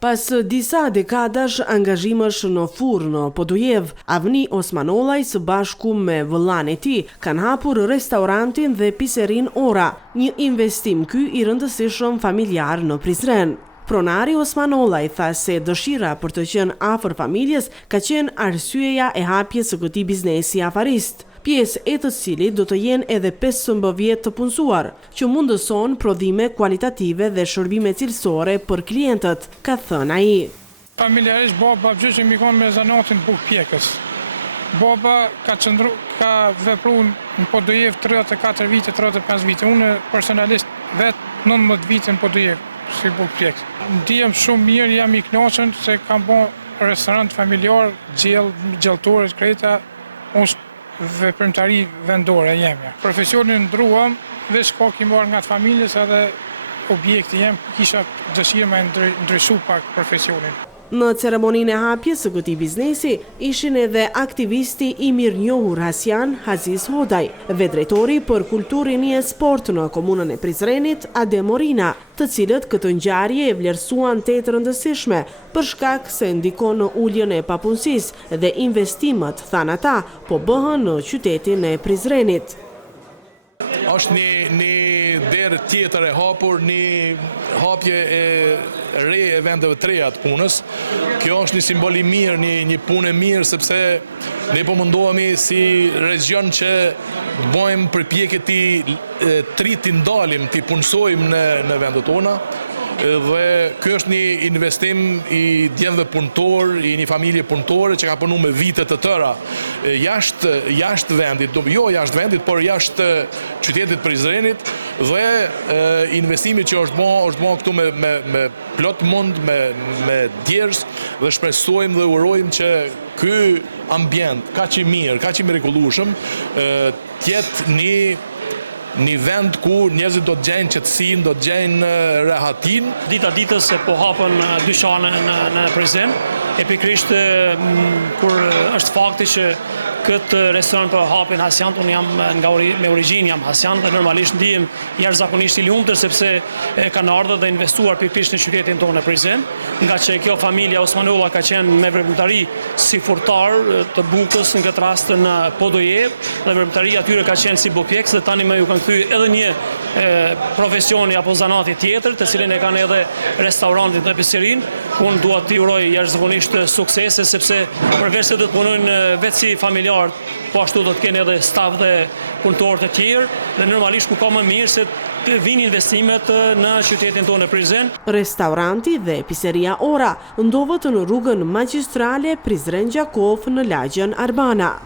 Pas disa dekadash angazhimesh në furrë në Podujev, Avni Osmanolaj së bashku me vëllain e tij kanë hapur restaurantin dhe piserin Ora, një investim ky i rëndësishëm familjar në Prizren. Pronari Osmanolaj tha se dëshira për të qenë afër familjes ka qenë arsyeja e hapjes së këtij biznesi afarist, pjesë e të cilit do të jenë edhe 15 vjet të punësuar, që mundëson prodhime kualitative dhe shërbime cilësore për klientët, ka thënë ai. Familjarisht baba gjyqi mi konë me zanatin buk pjekës. Baba ka vepru në Podujev 34 vite, 35 vite. Unë personalisht vetë 19 vite në Podujev, si buk pjekës. Ndihem shumë mirë, jam i kënaqur se kam bërë restorant familjar, gjelltore, kreta, është veprimtari vendore jemja. Profesionin ndruam, veç ka ki marrë nga të familjes edhe objekti jem, kisha dëshirë me ndryshu pak profesionin. Në ceremoninë e hapjes së këtij biznesi ishin edhe aktivisti i mirënjohur hasian Aziz Hodaj, vetë-drejtori për kulturën e sport në komunën e Prizrenit, Adem Orina, të cilët këtë ngjarje e vlerësuan të rëndësishme për shkak se ndikon në uljen e papunësisë dhe investimet, thanë ata, po bëhen në qytetin e Prizrenit. Është një derë tjetër e hapur, një hapje e re e vendeve të reja të punës. Kjo është një simbol i mirë, një punë e mirë, sepse ne po mundohemi si region që bëjmë përpjekje ti ndalim, ti punësojmë në vendet tona. Dhe kjo është një investim i djemve punëtor, i një familje punëtore që ka punu me vite të tëra jashtë vendit, jo jashtë vendit, por jashtë qytetit Prizrenit, dhe investimi që është bo këtu me plot mund, me djerës, dhe shpresojmë dhe urojmë që ky ambient, ka që i mirë, ka që i mrekullueshëm, tjetë një vend ku njerëzit do të gjejnë qetësinë, do të gjejnë rehatin. Dita ditës se po hapën dyqane në Prizren, e pikërisht kur është fakti që këtë restoran për hapin hasiant, unë jam me origjinë jam hasiant dhe normalisht ndihem jashtëzakonisht i lumtur sepse kanë ardhur dhe investuar pikërisht në qytetin tonë në Prizren, nga që kjo familja Osmanolaj ka qenë me veprimtari si furtar të bukës në këtë rast në Podujev, dhe veprimtaria atyre ka qenë si bukpjekës dhe tani më ju kanë kthyer edhe një profesioni apo zanati tjetër, të cilin e kanë edhe restorantin dhe piserin, ku unë dua t'i uroj jashtëzakonisht suksese sepse përveç se do të punojnë vetë si familjar, po ashtu do të kenë edhe staf dhe punëtorë të tjerë, dhe normalisht ku ka më mirë se të vinë investimet në qytetin tonë e Prizren. Restauranti dhe piseria Ora ndodhet në rrugën Magjistrale Prizren Gjakov në lagjen Arbana.